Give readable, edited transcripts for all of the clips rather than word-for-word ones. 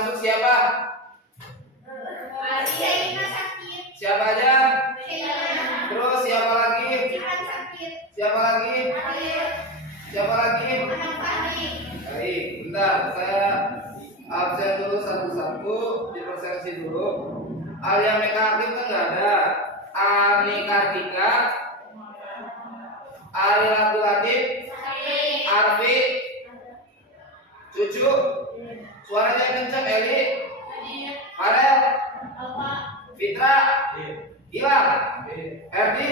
masuk siapa? Siapa aja? Terus siapa lagi? Siapa lagi? Siapa lagi? Baik, bentar, saya absen dulu satu-satu, dipersensi dulu. Alia Mekakim kan nggak ada. Ani Kartika, Ali Abdul Latif, Arfi, Cucu, suaranya kenceng. Eli, Farel, Fitra, Gilang, Erdi,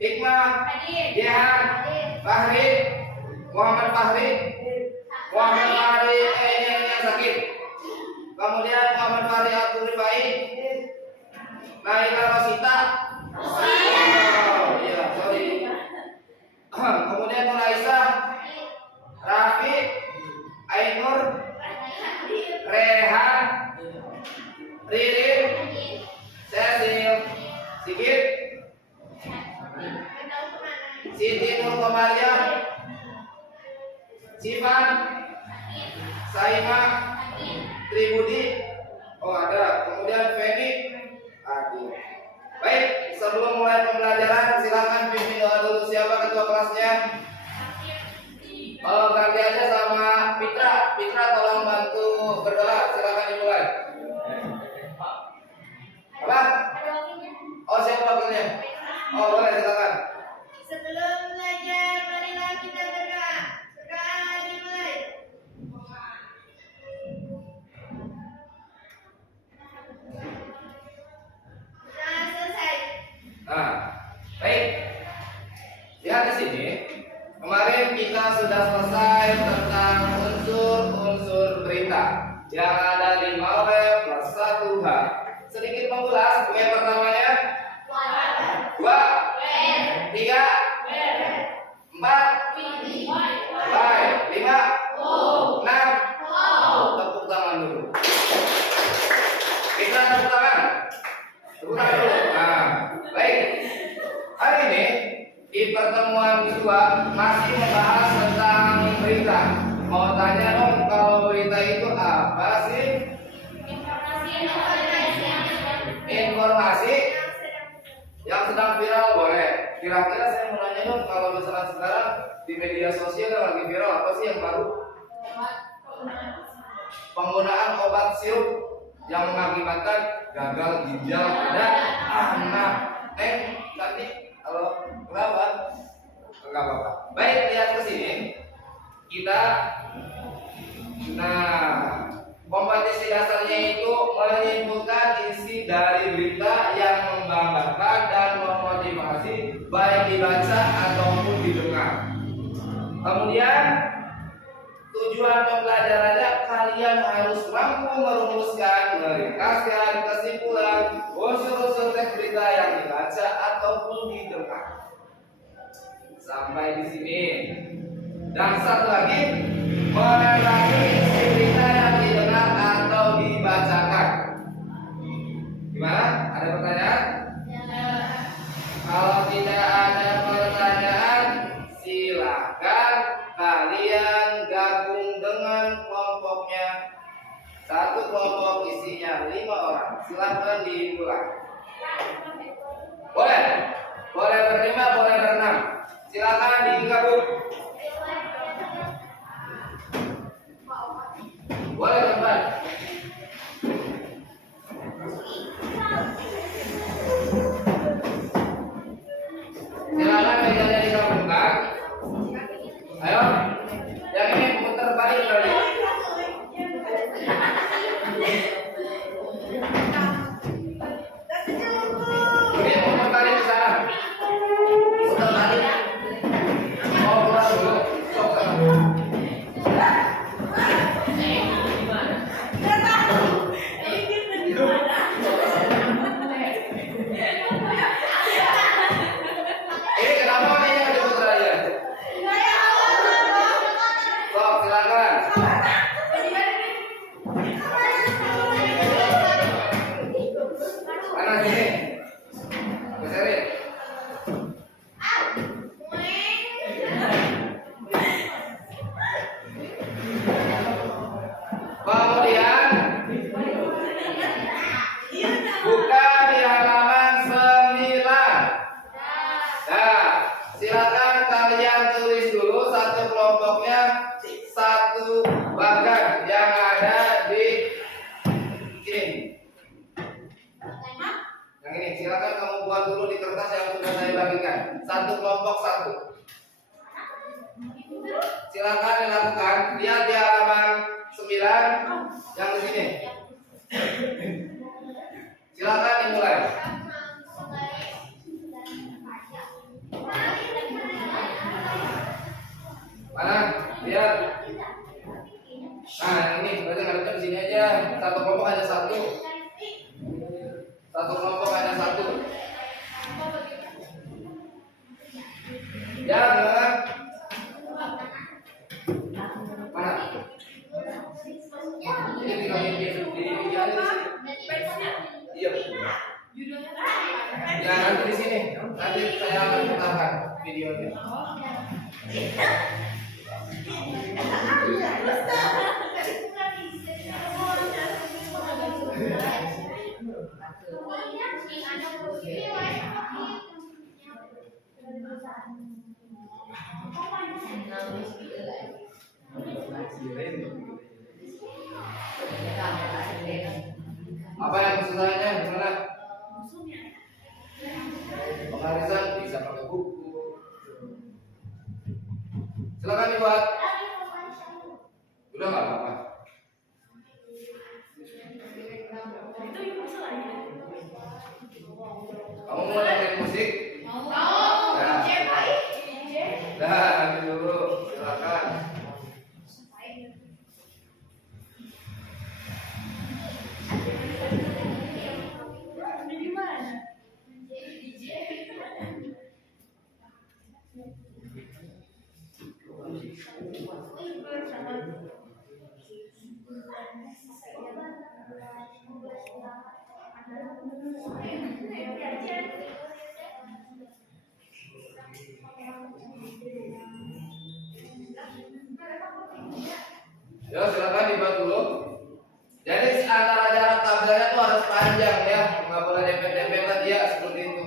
Hikmah, Jehan, Fahri, Muhammad Fahri, Muhammad Fahri yang sakit. Kemudian Muhammad Fahri Abdul Rifai, Naila Rosita. Oh iya, sorry. Kemudian Nur Aisyah, Rafi, Ainur, Rehan, Ririn, Cecil, Sigit, Siti Nur Komaria, Sivan, Saima, Tribudi. Oh ada. Kemudian Feni, Adi. Baik, sebelum mulai pembelajaran silakan pimpin doa dulu. Siapa ketua kelasnya? Oh ganti aja sama Fitra. Fitra tolong bantu berdoa. Silakan dimulai. Apa? Oh siapa wakilnya? Oh boleh silakan. Sebelum belajar, marilah kita berdoa. Sekarang dimulai. Sudah selesai. Nah, baik. Lihat di sini. Kemarin kita sudah selesai tentang unsur-unsur berita yang ada 5 W plus 1 H. Sedikit mengulas. W pertamanya 2, 3, 4, 5, 6. Tepuk tangan dulu. Kita tepuk tangan. Tepuk tangan dulu. Nah, baik. Hari ini di pertemuan kedua masih membahas tentang berita. Mau tanya dong, kalau berita itu apa sih? Informasi yang sedang viral boleh. Kira-kira saya mau nanya dong, kalau misalnya sekarang di media sosial yang lagi viral apa sih yang baru? Penggunaan obat sirup yang mengakibatkan gagal ginjal pada anak. Nanti kalau kenapa? Enggak apa-apa. Baik, lihat ke sini. Kita kompetisi dasarnya itu menyimpulkan isi dari berita yang membanggakan dan memotivasi baik dibaca ataupun didengar. Kemudian tujuan pembelajarannya kalian harus mampu merumuskan, meringkaskan kesimpulan unsur-unsur teks berita yang dibaca ataupun didengar. Sampai di sini. Dan satu lagi, menanggapi isi berita yang didengar atau dibacakan. Gimana? Ada pertanyaan? Kalau tidak ada pertanyaan, silakan kalian gabung dengan kelompoknya. Satu kelompok isinya 5 orang. Silakan dimulai. Boleh? Boleh berlima, boleh berenam. Silakan digabung. Boleh teman. Silakan mejanya digabungkan. Ayo. Yang ini putar balik berarti. Ini putar balik ke sana. Putar balik. Oh, putar dulu. Sok ke sana. Ini kenapa ini ada putar aja? Sok, silakan. Mana sini? Besarin. Kemudian satu kelompok satu. Silakan dilakukan. Lihat di halaman 9 yang di sini. Silakan dimulai. Mana? Lihat. Nah, ini berarti ngadepnya di sini aja. Satu kelompok hanya satu. Satu kelompok hanya satu. Ya, gimana? Mana? Ini tinggal di video aja di sini. Iya. Ya, nanti di sini. Nanti saya akan putarkan videonya. Apa yang kesusahannya? Gimana? Pengarisan bisa pakai buku. Silakan dibuat. Udah nggak apa-apa. Kamu mau dengerin musik? Nah, nanti dulu. Silakan. Yo, silakan dibuat dulu. Jadi antara jarak tabelnya tuh harus panjang ya, nggak boleh dempet-dempetan ya seperti itu.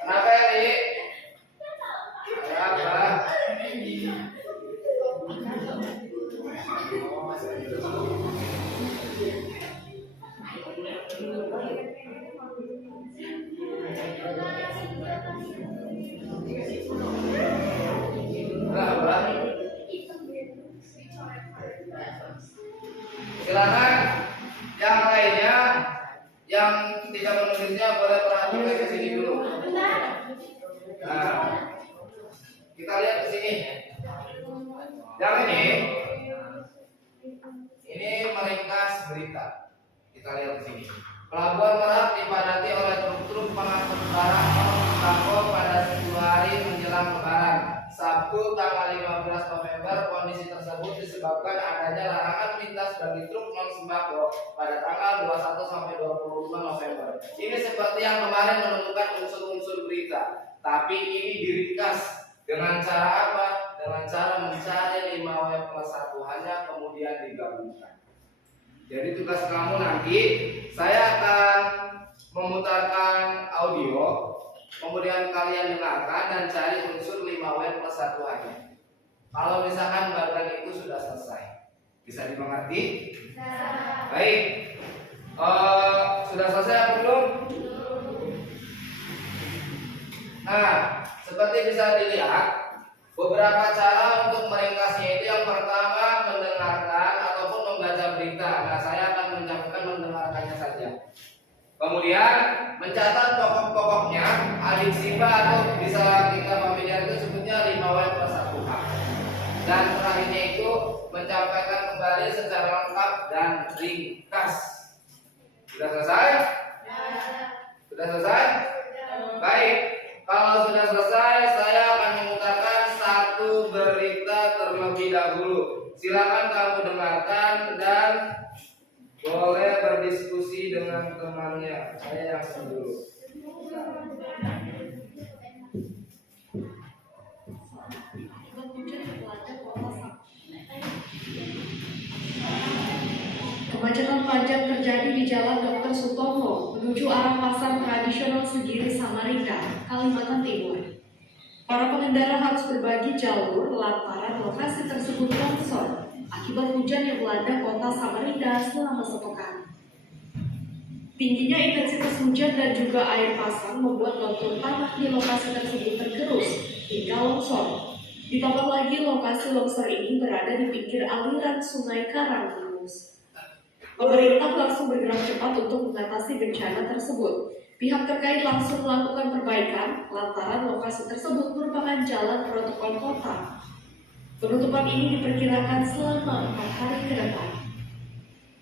Kenapa ya, Li? Kenapa? Kenapa? Silakan yang lainnya yang tidak menulisnya boleh perhatikan ke sini dulu. Nah, kita lihat ke sini. Yang ini meringkas berita. Kita lihat ke sini. Pelabuhan Merak dipadati oleh truk-truk pengangkut barang kargo pada 10 hari menjelang Lebaran. Sabtu tanggal 15 November, kondisi tersebut disebabkan adanya larangan lintas bagi truk non sembako pada tanggal 21 sampai 22 November. Ini seperti yang kemarin menemukan unsur-unsur berita, tapi ini diringkas dengan cara apa? Dengan cara mencari 5W+1 hanya kemudian digabungkan. Jadi tugas kamu nanti, saya akan memutarkan audio, kemudian kalian dengarkan dan cari unsur 5W+1 hanya. Kalau misalkan bagian itu sudah selesai, bisa dimengerti? Baik, sudah selesai apa belum? Nah, seperti bisa dilihat, beberapa cara untuk meringkasnya itu yang pertama mendengarkan ataupun membaca berita. Nah, saya akan mencampurkan mendengarkannya saja. Kemudian mencatat pokok-pokoknya, adiksiba atau bisa kita familiar itu sebutnya 5W+1H. Dan terakhirnya itu menyampaikan kembali secara lengkap dan ringkas. Sudah selesai? Sudah selesai? Baik. Kalau sudah selesai, saya akan terlebih dahulu. Silakan kamu dengarkan dan boleh berdiskusi dengan temannya. Saya yang dulu. Kemacetan panjang terjadi di Jalan Dr. Sutomo menuju arah Pasar Tradisional Segiri Samarinda, Kalimantan Timur. Para pengendara harus berbagi jalur lantaran lokasi tersebut longsor akibat hujan yang melanda kota Samarinda selama sepekan. Tingginya intensitas hujan dan juga air pasang membuat kontur tanah di lokasi tersebut tergerus hingga longsor. Ditambah lagi lokasi longsor ini berada di pinggir aliran Sungai Karanginus. Pemerintah langsung bergerak cepat untuk mengatasi bencana tersebut. Pihak terkait langsung melakukan perbaikan lantaran lokasi tersebut merupakan jalan protokol kota. Penutupan ini diperkirakan selama 4 hari ke depan.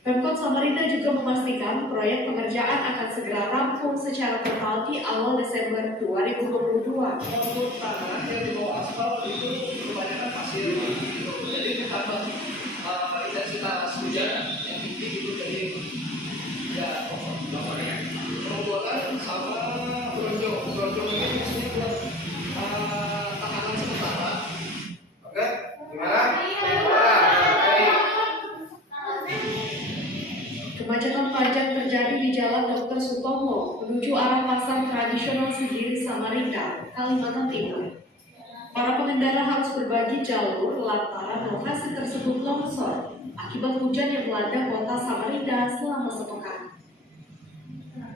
Pemkot Samarinda juga memastikan proyek pengerjaan akan segera rampung secara total di awal Desember 2022. Untuk tanah yang di bawah aspal itu kebanyakan pasir. Jadi ditambah intensitas hujan yang tinggi itu jadi ya perombokan sama bronjong ini biasanya buat tahanan sementara. Oke, gimana? Baik. Kemacetan panjang terjadi di Jalan Dr. Sutomo menuju arah Pasar Tradisional Segiri Samarinda, Kalimantan Timur. Para pengendara harus berbagi jalur lantaran lokasi tersebut longsor akibat hujan yang melanda kota Samarinda selama sepekan.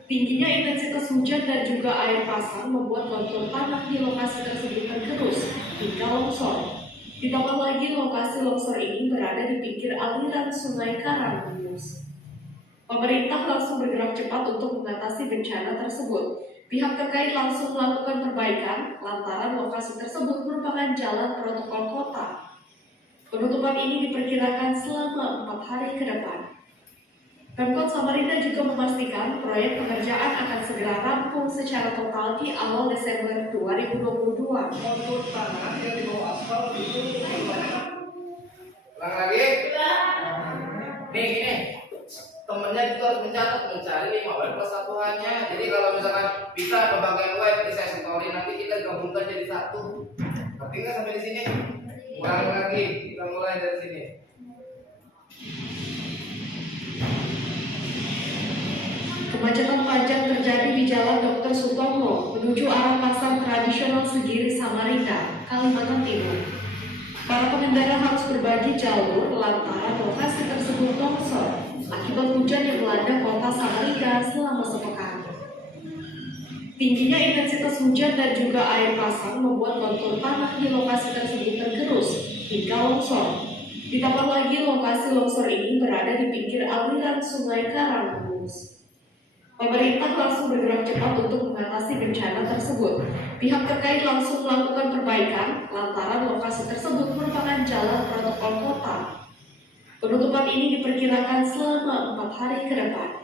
Tingginya intensitas hujan dan juga air pasang membuat kontur tanah di lokasi tersebut tergerus hingga longsor. Ditambah lagi lokasi longsor ini berada di pinggir aliran Sungai Karanginus. Pemerintah langsung bergerak cepat untuk mengatasi bencana tersebut. Pihak terkait langsung melakukan perbaikan lantaran lokasi tersebut merupakan jalan protokol kota. Penutupan ini diperkirakan selama 4 hari ke depan. Pemkot Samarinda juga memastikan proyek pengerjaan akan segera rampung secara total di awal Desember 2022. Untuk tanah yang di bawah aspal itu kebanyakan. Ulang lagi. Nih gini, temennya itu harus mencatat mencari 5 web persatuannya. Jadi kalau misalkan bisa pembagian web di saya story nanti kita gabungkan jadi satu. Tapi nggak sampai di sini. Ulang lagi, kita mulai dari sini. Kemacetan panjang terjadi di Jalan Dr. Sutomo menuju arah Pasar Tradisional Segiri Samarinda, Kalimantan Timur. Para pengendara harus berbagi jalur lantaran lokasi tersebut longsor akibat hujan yang melanda kota Samarinda selama sepekan. Tingginya intensitas hujan dan juga air pasang membuat kontur tanah di lokasi tersebut tergerus hingga longsor. Ditambah lagi lokasi longsor ini berada di pinggir aliran Sungai Karanginus. Pemerintah langsung bergerak cepat untuk mengatasi bencana tersebut. Pihak terkait langsung melakukan perbaikan lantaran lokasi tersebut merupakan jalan protokol kota. Penutupan ini diperkirakan selama 4 hari ke depan.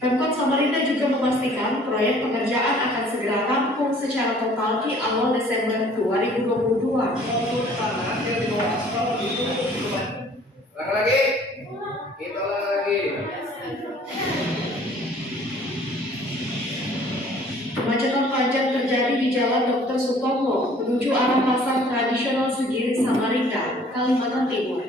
Pemkot Samarinda juga memastikan proyek pengerjaan akan segera rampung secara total di awal Desember 2022. Untuk tanah yang di bawah aspal itu kebanyakan. Ulang lagi. Kita ulang lagi. Kemacetan panjang terjadi di Jalan Dr. Sutomo menuju arah Pasar Tradisional Segiri Samarinda, Kalimantan Timur.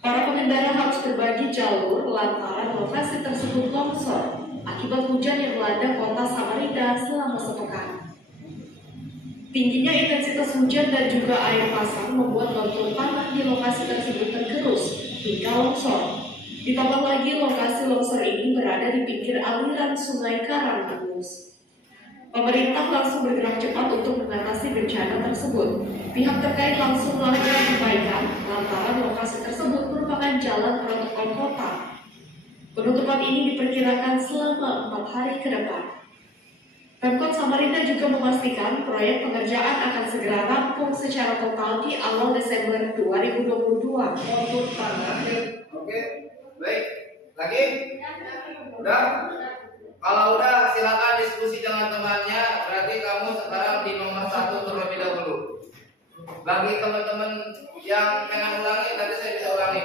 Para pengendara harus berbagi jalur lantaran lokasi tersebut longsor akibat hujan yang melanda kota Samarinda selama sepekan. Tingginya intensitas hujan dan juga air pasang membuat kontur tanah di lokasi tersebut tergerus hingga longsor. Ditambah lagi lokasi longsor ini berada di pinggir aliran Sungai Karanginus. Pemerintah langsung bergerak cepat untuk mengatasi bencana tersebut. Pihak terkait langsung melakukan perbaikan lantaran lokasi tersebut merupakan jalan protokol kota. Penutupan ini diperkirakan selama 4 hari ke depan. Pemkot Samarinda juga memastikan proyek pengerjaan akan segera rampung secara total di awal Desember 2022. Untuk tanah yang oke, baik. Lagi? Udah? Kalau udah silakan diskusi dengan temannya. Berarti kamu sekarang di nomor 1 terlebih dahulu. Bagi teman-teman yang pengen ulangi, nanti saya bisa ulangi.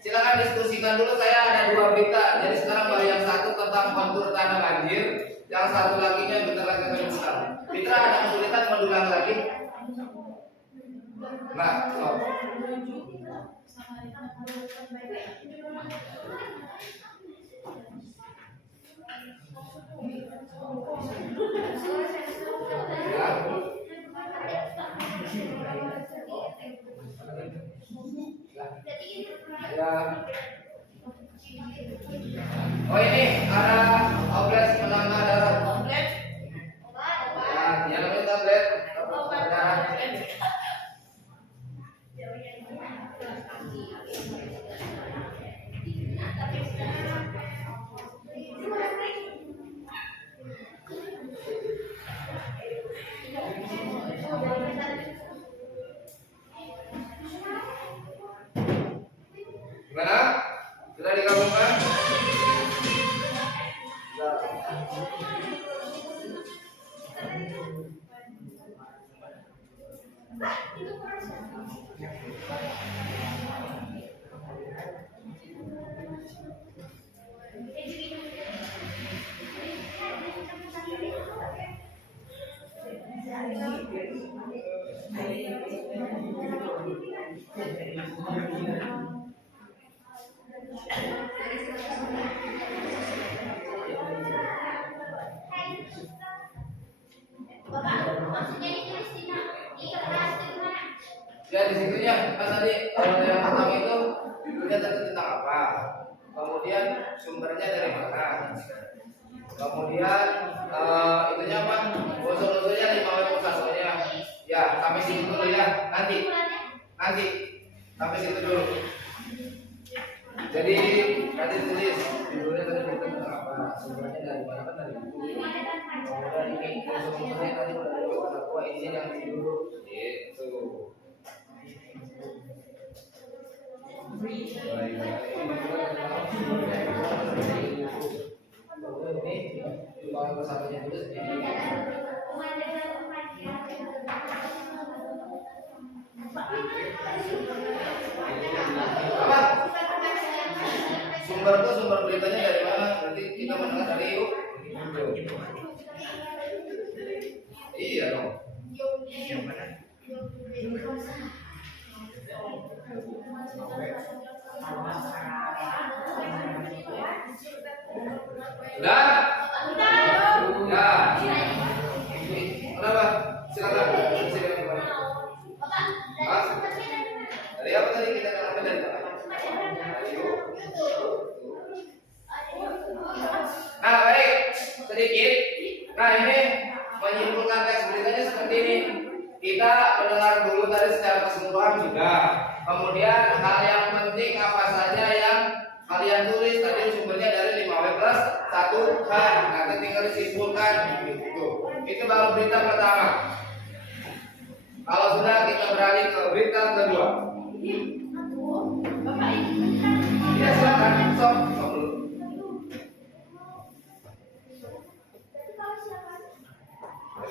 Silakan diskusikan dulu. Saya ada 2 berita. Jadi sekarang baru yang satu tentang kontur tanah banjir, yang satu lagi nya bentar lagi akan diulang. Mitra ada kesulitan mendulang lagi? Nah, oh. Ya. Oh ini arah obres menambah darat. Ya, yang namanya tablet. Darat. Gimana? Sudah digabungkan? Ya di situnya kan tadi kalau yang pertama itu judulnya tadi tentang apa, kemudian sumbernya dari mana, kemudian itunya apa, unsur-unsurnya 5 pusatnya. Ya sampai situ dulu ya, nanti sampai situ dulu. Jadi nanti ditulis judulnya tadi tentang apa, sumbernya dari mana, kan dari buku. Kemudian ini unsur-unsurnya tadi dari apa, ini yang dulu gitu. Sumber beritanya dari mana? Nanti kita mendengar dari yuk. Iya dong. Sudah? Ya. Kenapa? Silakan. Mas, dari apa tadi kita ambil dari mana? Nah, baik. Sedikit. Nah, ini menyimpulkan teks beritanya seperti ini. Kita mendengar dulu tadi secara keseluruhan juga. Kemudian hal yang penting apa saja yang kalian tulis tadi sumbernya dari 5W plus 1H. Nanti tinggal disimpulkan gitu. Itu baru berita pertama. Kalau sudah kita beralih ke berita kedua. Ya silakan, sok dulu.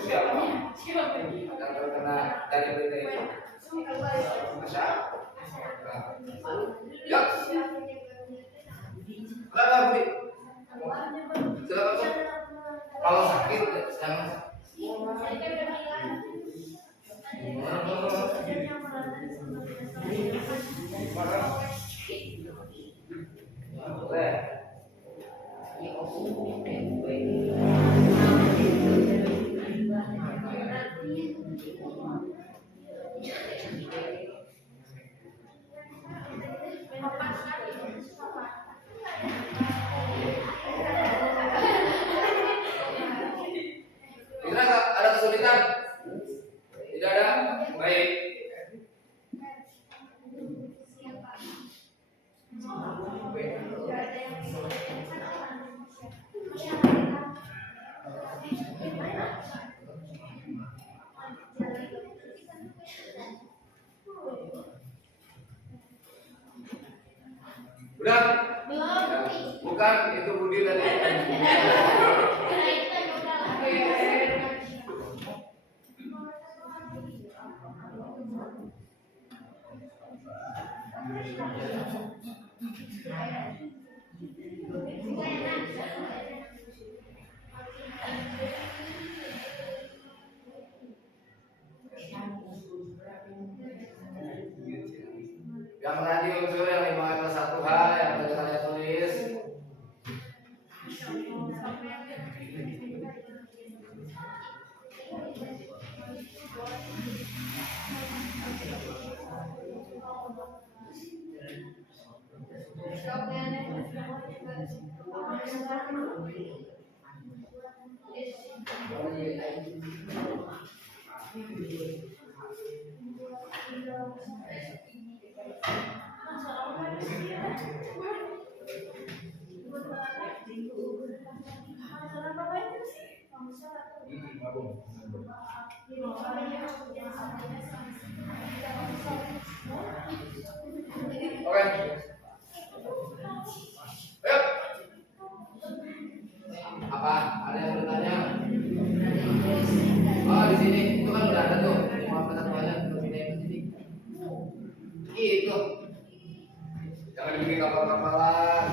Siapa? Yang terkena dari berita itu? Masya. Ya. Silakan, Budi. Silakan, Budi. Kalau sakit jangan. Ada kesulitan? Tidak ada? Baik. Udah? Belum. Bukan, itu Budi tadi. Oke. Ayo. Apa? Ada yang bertanya? Oh, di sini itu kan udah ada tuh. Mau banyak pindahin ke sini. Gitu. Jangan bikin kapal-kapalan.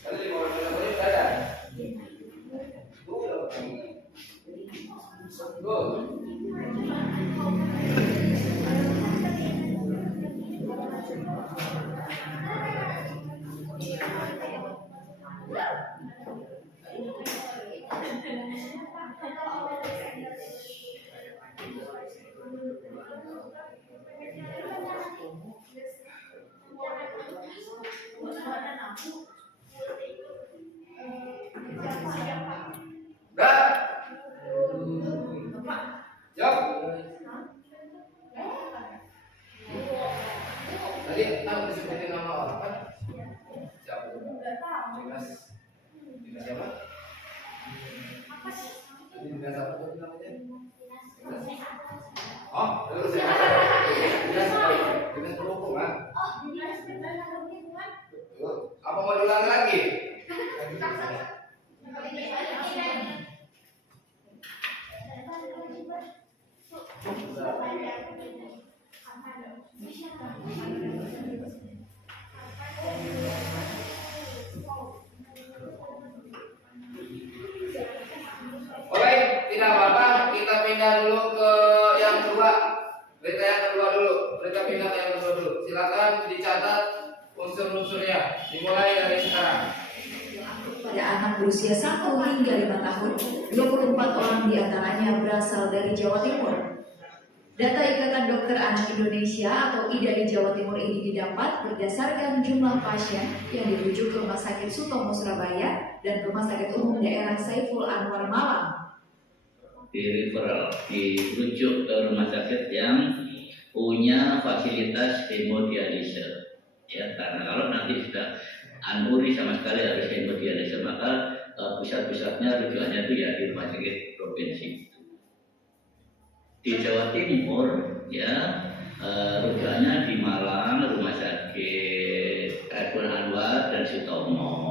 Tadi 15 menit udah ada. Go. Udah. Jawab. Tadi kan disebutin nama orang kan? Siapa? Dinas. Dinas siapa? Dinas apa tuh namanya? Oh, terus ya. Dinas perhubungan. Betul. Apa mau diulang lagi? Oke, tidak apa-apa. Kita pindah dulu ke yang kedua. Berita yang kedua dulu. Berita pindah ke yang kedua dulu. Silakan dicatat unsur-unsurnya. Dimulai dari sekarang. Pada anak berusia 1 hingga 5 tahun, 24 orang diantaranya berasal dari Jawa Timur. Data Ikatan Dokter Anak Indonesia atau IDA di Jawa Timur ini didapat berdasarkan jumlah pasien yang dirujuk ke Rumah Sakit Sutomo Surabaya dan Rumah Sakit Umum Daerah Saiful Anwar Malang. Di referral, dirujuk ke rumah sakit yang punya fasilitas hemodialisa. Ya, karena kalau nanti sudah anuri sama sekali harus hemodialisa, maka pusat-pusatnya rujukannya itu ya di rumah sakit provinsi. Di Jawa Timur ya rujukannya di Malang, rumah sakit Saiful Anwar dan Sutomo.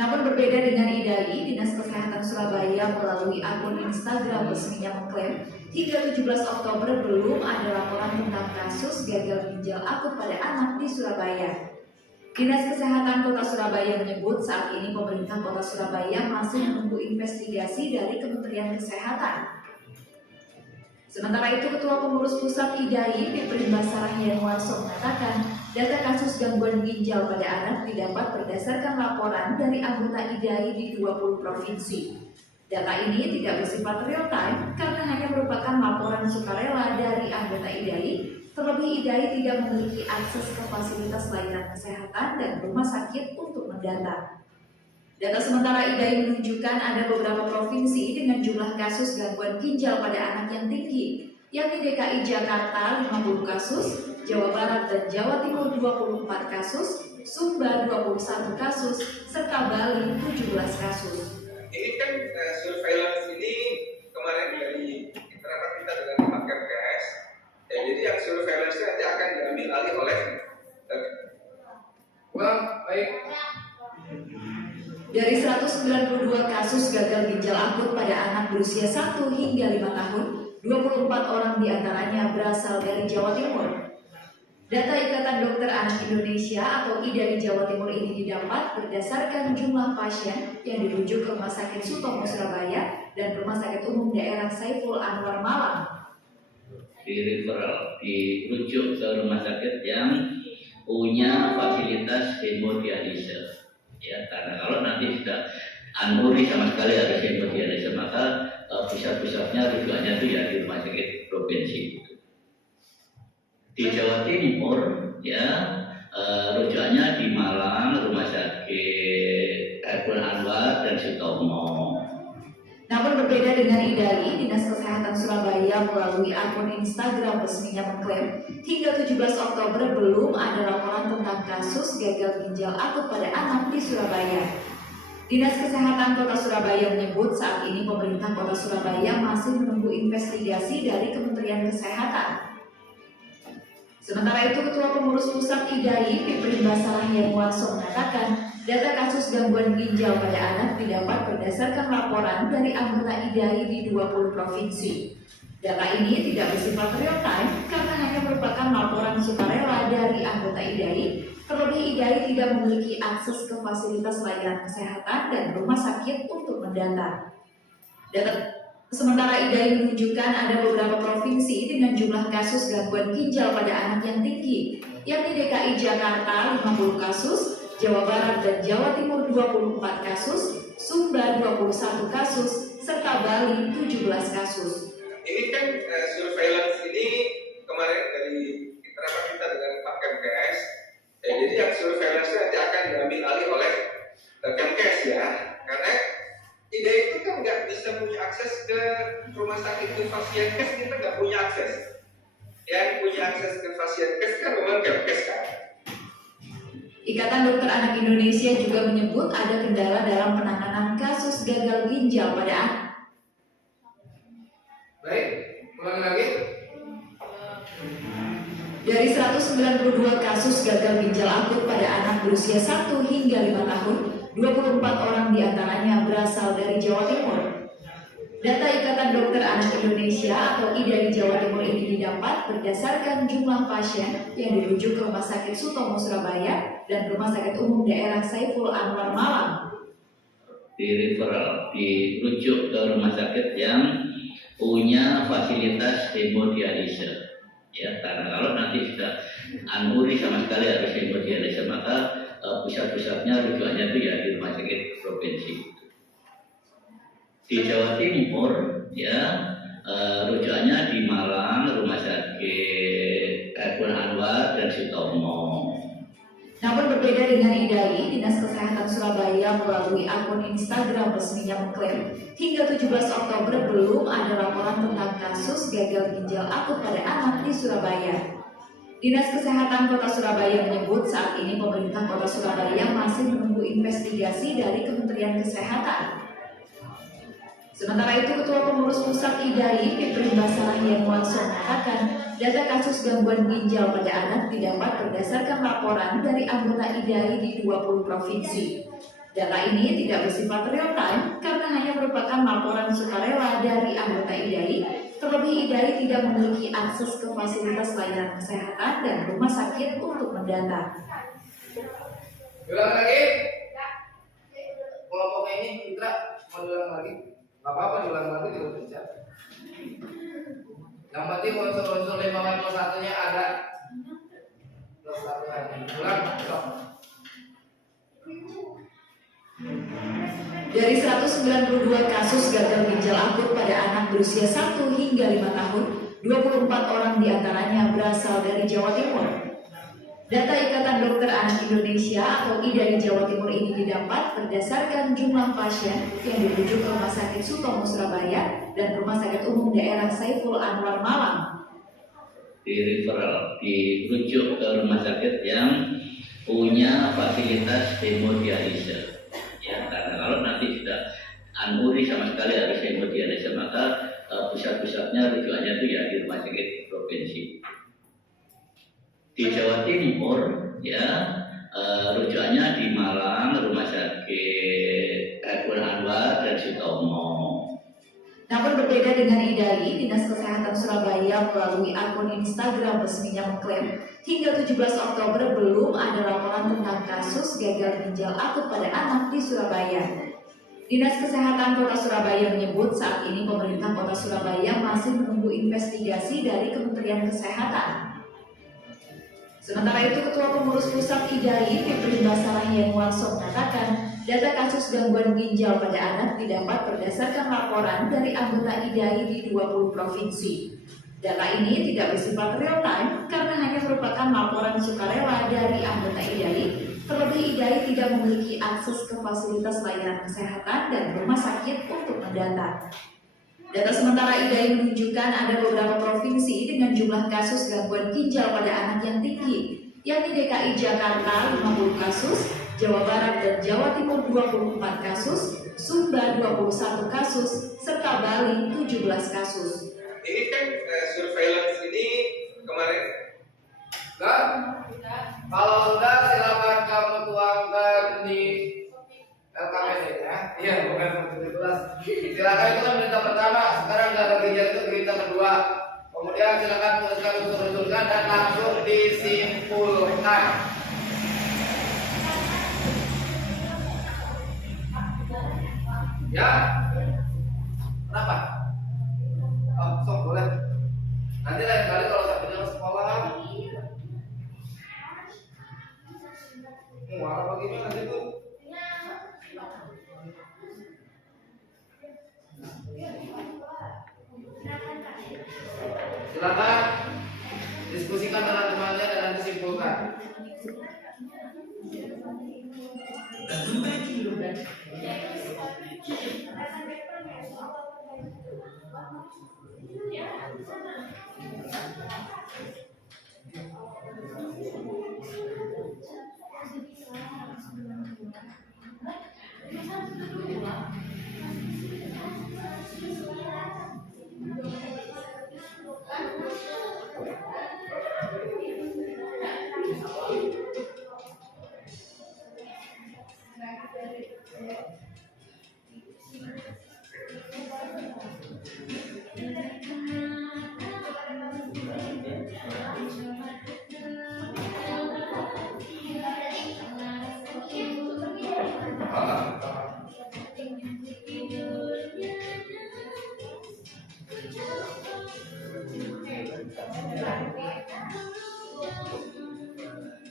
Namun berbeda dengan IDAI, Dinas Kesehatan Surabaya melalui akun Instagram resminya mengklaim hingga 17 Oktober belum ada laporan tentang kasus gagal ginjal akut pada anak di Surabaya. Dinas Kesehatan Kota Surabaya menyebut saat ini pemerintah Kota Surabaya masih menunggu investigasi dari Kementerian Kesehatan. Sementara itu, Ketua Pengurus Pusat IDAI, Dipri Basarah Yanwarso mengatakan, data kasus gangguan ginjal pada anak didapat berdasarkan laporan dari anggota IDAI di 20 provinsi. Data ini tidak bersifat real time karena hanya merupakan laporan sukarela dari anggota IDAI, terlebih IDAI tidak memiliki akses ke fasilitas layanan kesehatan dan rumah sakit untuk mendata. Data sementara IDAI menunjukkan ada beberapa provinsi dengan jumlah kasus gangguan ginjal pada anak yang tinggi, yakni DKI Jakarta 50 kasus, Jawa Barat dan Jawa Timur 24 kasus, Sumbar 21 kasus, serta Bali 17 kasus. Ini kan surveillance ini kemarin dari rapat kita dengan Pak Kemkes, ya, jadi yang surveillance nanti akan diambil alih oleh Baik. Dari 192 kasus gagal ginjal akut pada anak berusia 1 hingga 5 tahun, 24 orang diantaranya berasal dari Jawa Timur. Data Ikatan Dokter Anak Indonesia atau IDA di Jawa Timur ini didapat berdasarkan jumlah pasien yang dirujuk ke Rumah Sakit Sutomo Surabaya dan Rumah Sakit Umum Daerah Saiful Anwar Malang. Di di referral, dirujuk ke rumah sakit yang punya fasilitas hemodialisa. Ya, karena kalau nanti sudah anuri sama sekali harus hemodialisa, maka pusat-pusatnya rujukannya itu ya di rumah sakit provinsi. Di Jawa Timur ya rujukannya di Malang, rumah sakit Saiful Anwar dan Sutomo. Namun berbeda dengan IDAI, Dinas Kesehatan Surabaya melalui akun Instagram resminya mengklaim hingga 17 Oktober belum ada laporan tentang kasus gagal ginjal akut pada anak di Surabaya. Dinas Kesehatan Kota Surabaya menyebut saat ini pemerintah Kota Surabaya masih menunggu investigasi dari Kementerian Kesehatan. Sementara itu, Ketua Pengurus Pusat IDAI, Piprim Basarah Yanwarso mengatakan data kasus gangguan ginjal pada anak didapat berdasarkan laporan dari anggota IDAI di 20 provinsi. Data ini tidak bersifat real time karena hanya merupakan laporan sukarela dari anggota IDAI. Terlebih IDAI tidak memiliki akses ke fasilitas layanan kesehatan dan rumah sakit untuk mendata. Sementara IDAI menunjukkan ada beberapa provinsi dengan jumlah kasus gangguan ginjal pada anak yang tinggi, yakni DKI Jakarta 50 kasus, Jawa Barat dan Jawa Timur 24 kasus, Sumbar 21 kasus, serta Bali 17 kasus. Ini kan surveillance ini kemarin dari rapat kita dengan Pak Kemkes. Jadi yang surveillance nanti akan diambil alih oleh Kemkes ya, karena IDAI itu kan nggak bisa punya akses ke rumah sakit ke Pasienkes, kita nggak punya akses. Yang punya akses ke Pasienkes kan memang Kemkes kan. Ikatan Dokter Anak Indonesia juga menyebut ada kendala dalam penanganan kasus gagal ginjal pada anak. Baik, ulangi lagi. Dari 192 kasus gagal ginjal akut pada anak berusia 1 hingga 5 tahun, 24 orang diantaranya berasal dari Jawa Timur. Data Ikatan Dokter Anak Indonesia atau IDAI Jawa Timur ini didapat berdasarkan jumlah pasien yang dirujuk ke Rumah Sakit Sutomo Surabaya dan Rumah Sakit Umum Daerah Saiful Anwar Malang. Di referral, dirujuk ke rumah sakit yang punya fasilitas hemodialisa. Ya, karena kalau nanti sudah anuri sama sekali harus hemodialisa, maka pusat-pusatnya rujukannya itu ya di rumah sakit provinsi. Di Jawa Timur ya rujukannya di Malang, rumah sakit Saiful Anwar dan Sutomo. Namun berbeda dengan IDAI, Dinas Kesehatan Surabaya melalui akun Instagram resminya mengklaim hingga 17 Oktober belum ada laporan tentang kasus gagal ginjal akut pada anak di Surabaya. Dinas Kesehatan Kota Surabaya menyebut saat ini pemerintah Kota Surabaya masih menunggu investigasi dari Kementerian Kesehatan. Sementara itu, Ketua Pengurus Pusat IDAI, Piprim Basarah Yanwarso mengatakan data kasus gangguan ginjal pada anak didapat berdasarkan laporan dari anggota IDAI di 20 provinsi. Data ini tidak bersifat real time karena hanya merupakan laporan sukarela dari anggota IDAI. Terlebih IDAI tidak memiliki akses ke fasilitas layanan kesehatan dan rumah sakit untuk mendata. Ulang lagi. Kelompok ini Fitra mau ulang lagi. Gak apa-apa diulang lagi juga bisa. Yang penting unsur-unsur 5 plus 1-nya ada. Plus 1 aja. Ulang. Stop. Dari 192 kasus gagal ginjal akut pada anak berusia 1 hingga 5 tahun, 24 orang diantaranya berasal dari Jawa Timur. Data Ikatan Dokter Anak Indonesia atau IDAI Jawa Timur ini didapat berdasarkan jumlah pasien yang dirujuk ke Rumah Sakit Sutomo Surabaya dan Rumah Sakit Umum Daerah Saiful Anwar Malang. Di referral, dirujuk ke rumah sakit yang punya fasilitas hemodialisa. Ya, karena kalau nanti sudah anuri sama sekali harus hemodialisa, maka pusat-pusatnya rujukannya itu ya di rumah sakit provinsi. Di Jawa Timur ya rujukannya di Malang, rumah sakit Saiful Anwar dan Sutomo. Namun berbeda dengan IDAI, Dinas Kesehatan Surabaya melalui akun Instagram resminya mengklaim hingga 17 Oktober belum ada laporan tentang kasus gagal ginjal akut pada anak di Surabaya. Dinas Kesehatan Kota Surabaya menyebut saat ini pemerintah Kota Surabaya masih menunggu investigasi dari Kementerian Kesehatan. Sementara itu, Ketua Pengurus Pusat IDAI, Fitri Basarah Yanwarso mengatakan, data kasus gangguan ginjal pada anak didapat berdasarkan laporan dari anggota IDAI di 20 provinsi. Data ini tidak bersifat real time karena hanya merupakan laporan sukarela dari anggota IDAI. Terlebih IDAI tidak memiliki akses ke fasilitas layanan kesehatan dan rumah sakit untuk mendata. Data sementara IDAI menunjukkan ada beberapa provinsi dengan jumlah kasus gangguan ginjal pada anak yang tinggi, yakni DKI Jakarta 50 kasus, Jawa Barat dan Jawa Timur 24 kasus, Sumba 21 kasus, serta Bali 17 kasus. Ini kan surveillance ini kemarin. Dan kalau sudah silakan kamu tuangkan di LKPN ya. Iya, bukan 17. Silakan itu kan berita pertama, sekarang gangguan ginjal itu berita kedua. Kemudian silakan tuliskan usul-usulkan dan langsung disimpulkan. Ya. Kenapa? Oh, sok boleh. Nanti lain kali kalau saya punya sekolah. Apa gimana nanti tuh? Silakan diskusikan dengan temannya dan disimpulkan.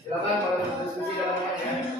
Silakan kalau diskusi dengan temannya.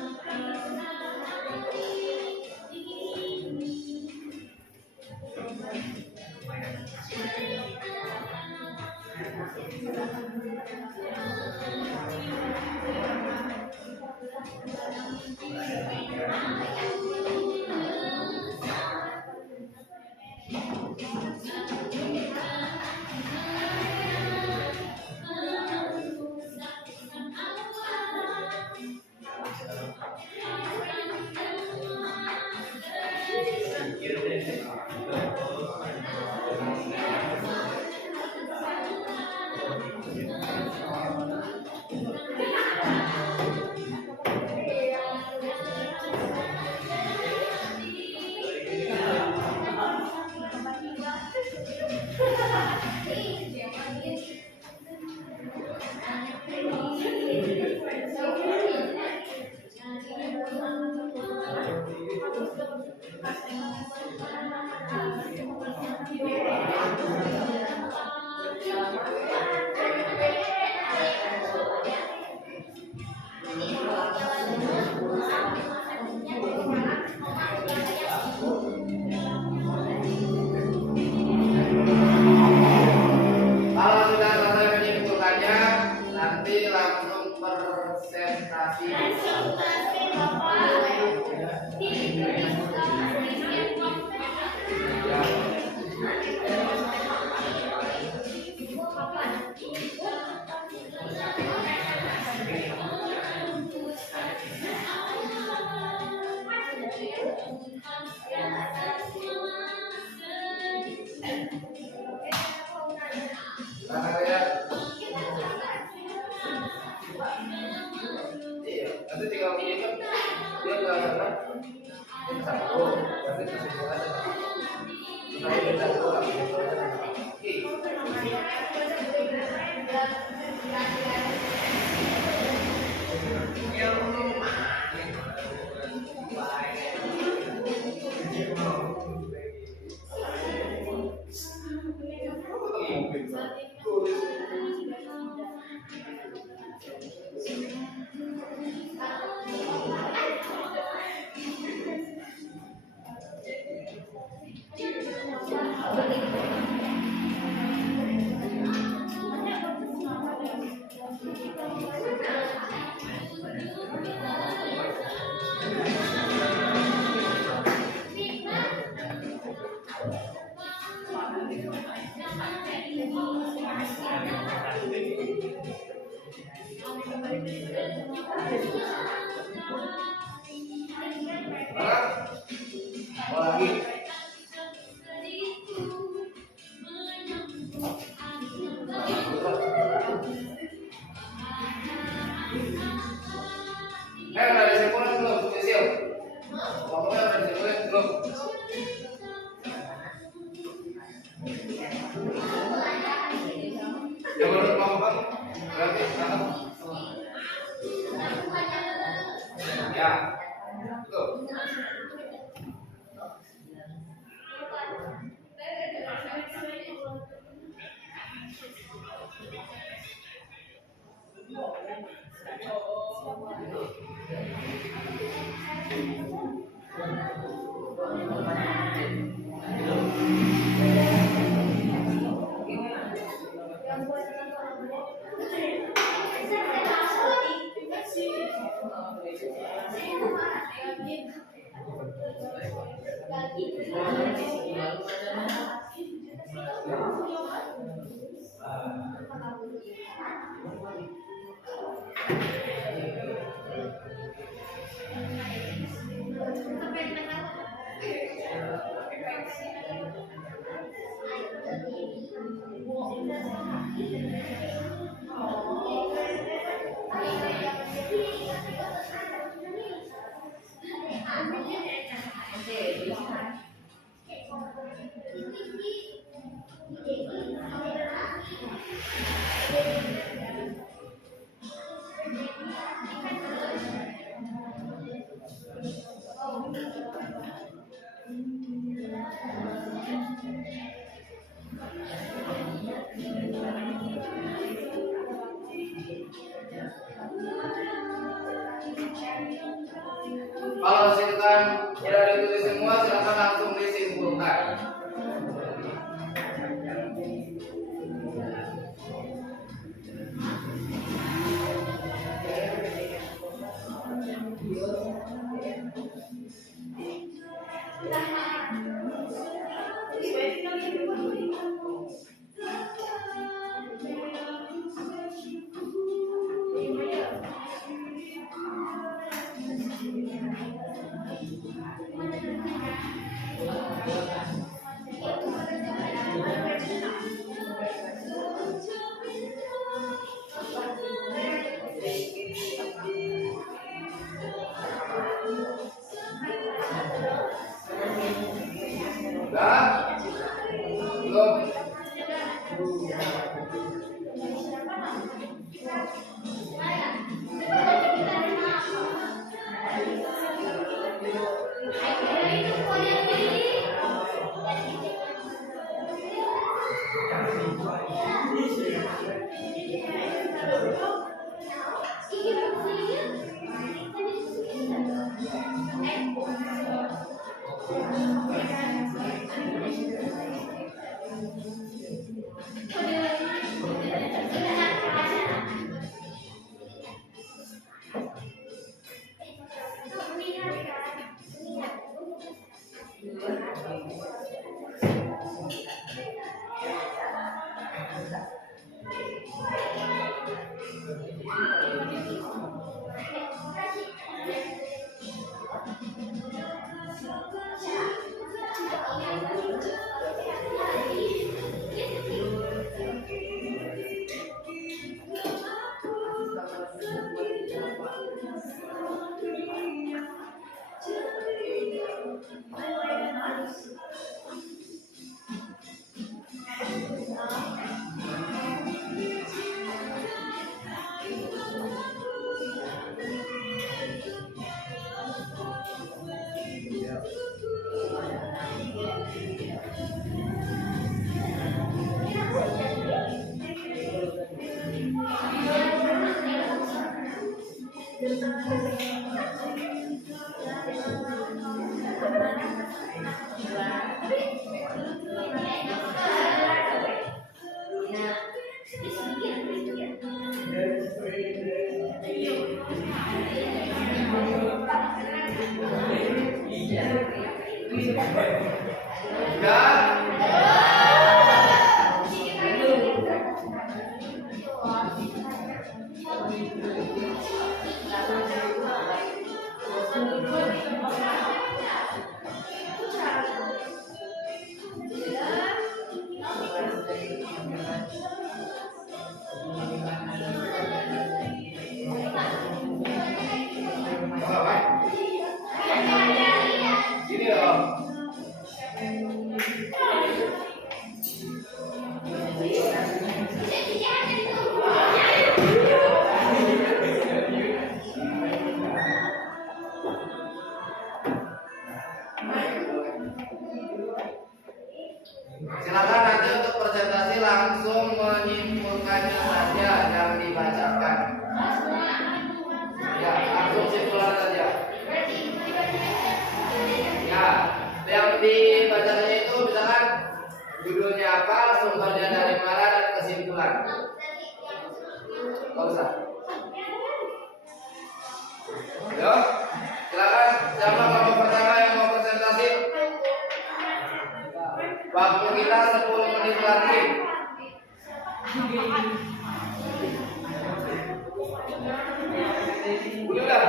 Udah disimpulin belum, Sisil? Ngomongnya udah disimpulin belum? Ya menurut kamu kan berarti apa? Ya, betul. Kalau silakan tidak ditulis semua, silakan langsung disimpulkan. Sudah? Belum? apa, sumbernya dari mana, dan kesimpulan. Gak usah. Yo, silakan. Siapa kelompok pertama yang mau presentasi? Waktu kita 10 menit lagi. Udah.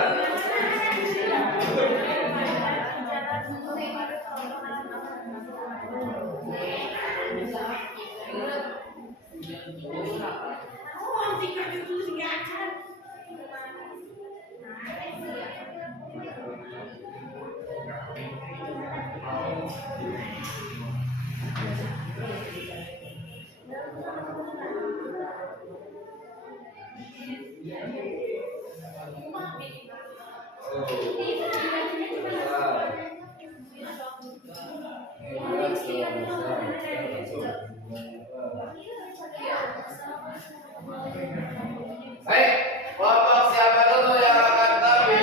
Baik, kelompok siapa dulu yang akan tampil?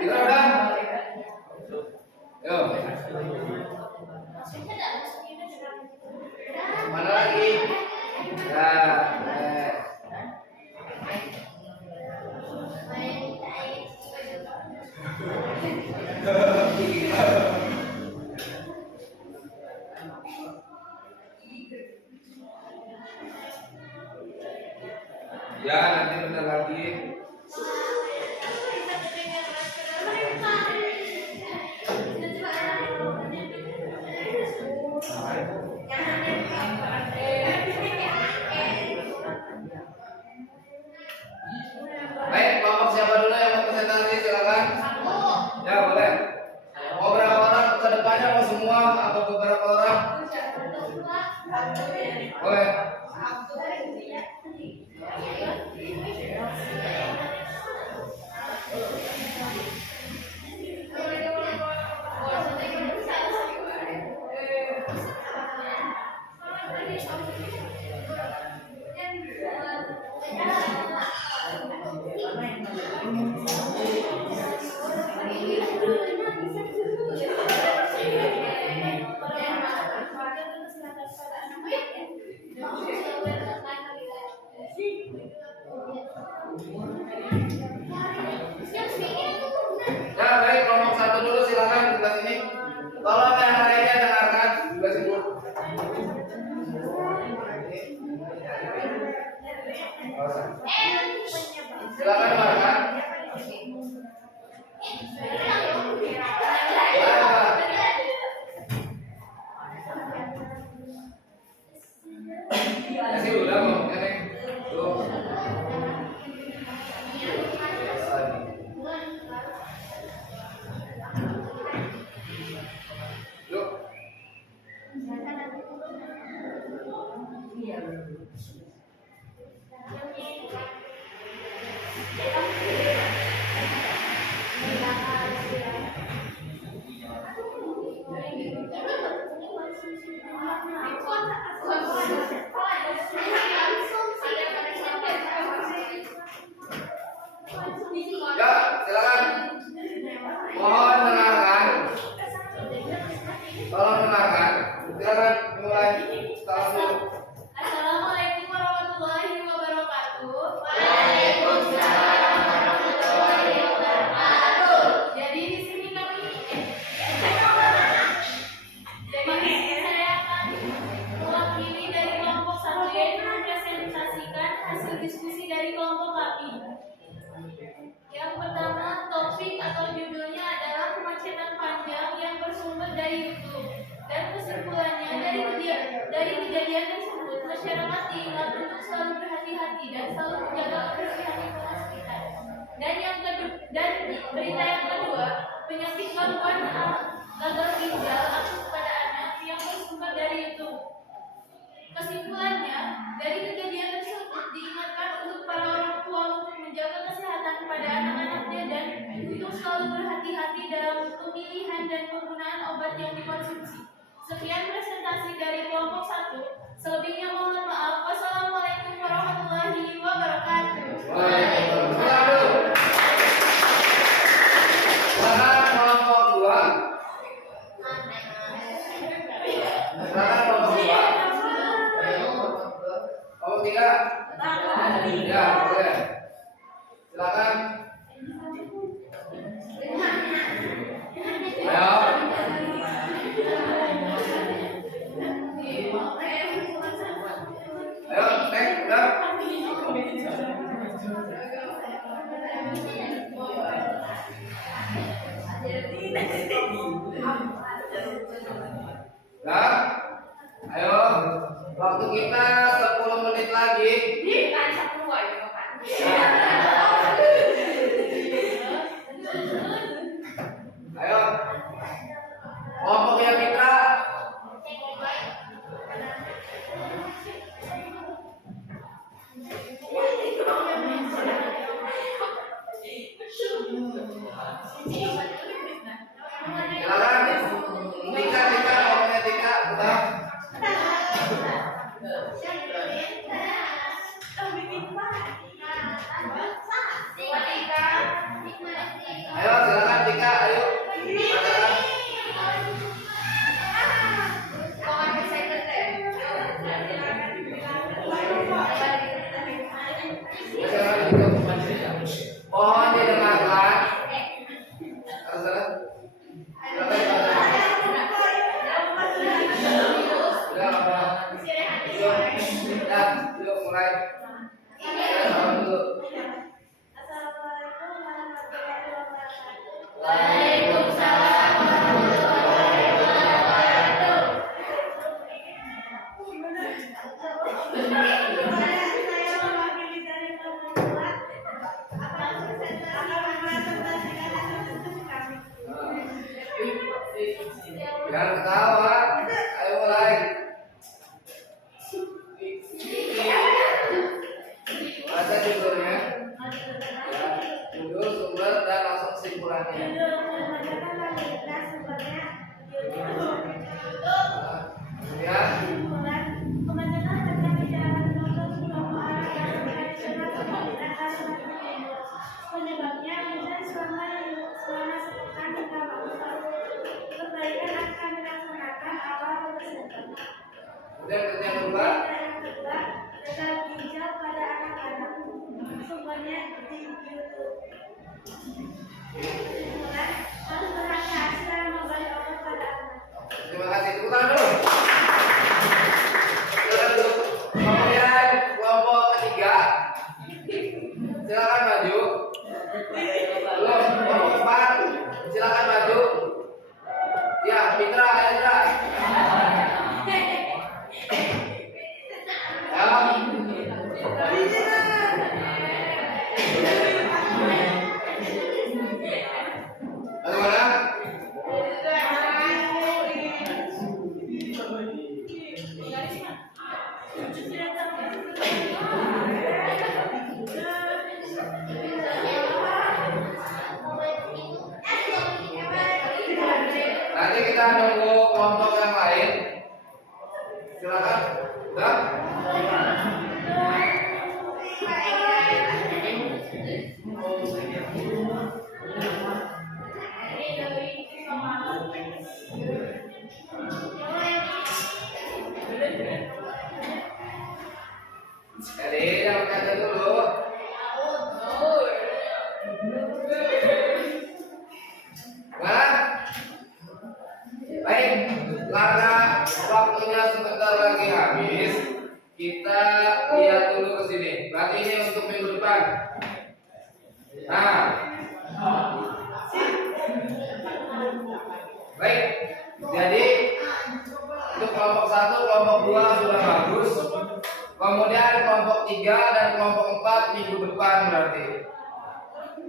Kita udah? Yo. Mana lagi? Ya. Ya, nanti bentar lagi. Baik, kelompok siapa dulu yang mau presentasi, silakan. Ya, boleh. Mau berapa orang ke depannya, mau semua atau beberapa orang? Boleh. Ya, baik, kelompok satu dulu silakan di sebelah sini. Tolong yang lainnya dengarkan di sebelah sini. Silakan dengarkan. Kasih udah mau, ya Neng. Tuh. Yuk. Ya, silakan. Mohon dengarkan. Tolong dengarkan. Silakan mulai. Salam dulu. Assalamualaikum warahmatullahi wabarakatuh. Jadi di sini kami saya akan mewakili dari kelompok satu yaitu mempresentasikan hasil diskusi dari kelompok kami. Yang pertama, topik atau judulnya adalah kemacetan panjang yang bersumber dari YouTube. Dan kesimpulannya dari kejadian tersebut, masyarakat diingat untuk selalu berhati-hati dan selalu menjaga kebersihan lingkungan sekitar. Dan berita yang kedua, penyakit gangguan gagal ginjal akut pada anak yang bersumber singkat dari itu. Kesimpulannya, dari kejadian tersebut diingatkan untuk para orang tua untuk menjaga kesehatan pada anak-anaknya dan untuk selalu berhati-hati dalam pemilihan dan penggunaan obat yang dikonsumsi. Sekian presentasi dari kelompok 1. Selebihnya mohon maaf. Wassalamualaikum warahmatullahi wabarakatuh. Waalaikumsalam. Silakan kelompok 2. Silakan kelompok 2. Kelompok 3. Ya, boleh. Silakan. Ayo. Ayo, next, udah. Udah. Ayo. Waktu kita 10 menit lagi. Ayo. Kelompoknya Mitra. Silakan. Tika, kelompoknya Tika, udah. Ayo, silakan Tika, ayo. Silakan. Mohon didengarkan. Silakan. Yuk, mulai. Waalaikumsalam warahmatullahi wabarakatuh. Saya mewakili dari kelompok 2 akan mempresentasikan hasil diskusi kami. Jangan ketawa. Ayo mulai. Baca judulnya. Ya, judul, sumber, dan langsung kesimpulannya. Ya. Penyebabnya hujan selama sepekan hingga waktu lalu. Perbaikan akan dilaksanakan awal Desember. Kemudian yang kedua. Yang kedua, tetap hijau pada anak-anak. Sumbernya di YouTube. Kesimpulan, harus berhati-hati dalam memberi obat pada anak. Terima kasih. Tepuk tangan dulu. Silakan duduk. Kemudian kelompok ketiga. Silakan maju. Belum. Kelompok 4. Silakan maju. Ya, Mitra, Mitra. Bagaimana? Nanti kita nunggu kelompok yang lain. Silakan. Udah? Jadi yang kata dulu. Mana? Baik, karena waktunya sebentar lagi habis, kita lihat dulu ke sini. Berarti ini untuk minggu depan. Nah, baik. Jadi untuk kelompok 1, kelompok 2 sudah bagus. Kemudian kelompok 3 dan kelompok 4 minggu depan berarti.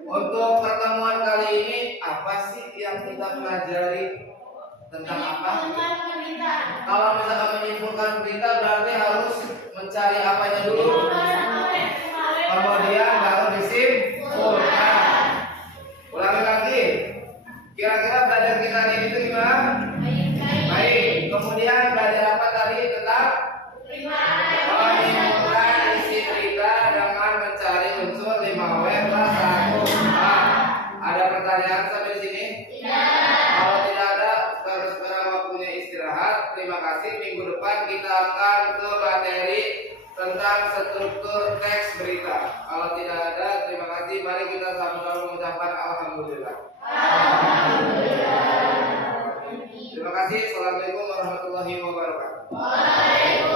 Untuk pertemuan kali ini apa sih yang kita pelajari? Tentang apa? Menyimpulkan berita. Kalau misalkan menyimpulkan berita berarti harus mencari apanya dulu. Kemudian baru disimpulkan. Ulangi lagi. Kira-kira belajar kita hari ini itu gimana? Baik. Kemudian belajar apa tadi tentang? Menyimpulkan isi berita dengan mencari unsur 5W plus 1A. Ada pertanyaan sampai di sini? Kalau tidak ada, sekarang waktunya istirahat. Terima kasih. Minggu depan kita akan ke materi tentang struktur teks berita. Kalau tidak ada, terima kasih. Mari kita sama-sama mengucapkan alhamdulillah. Terima kasih. Assalamualaikum warahmatullahi wabarakatuh.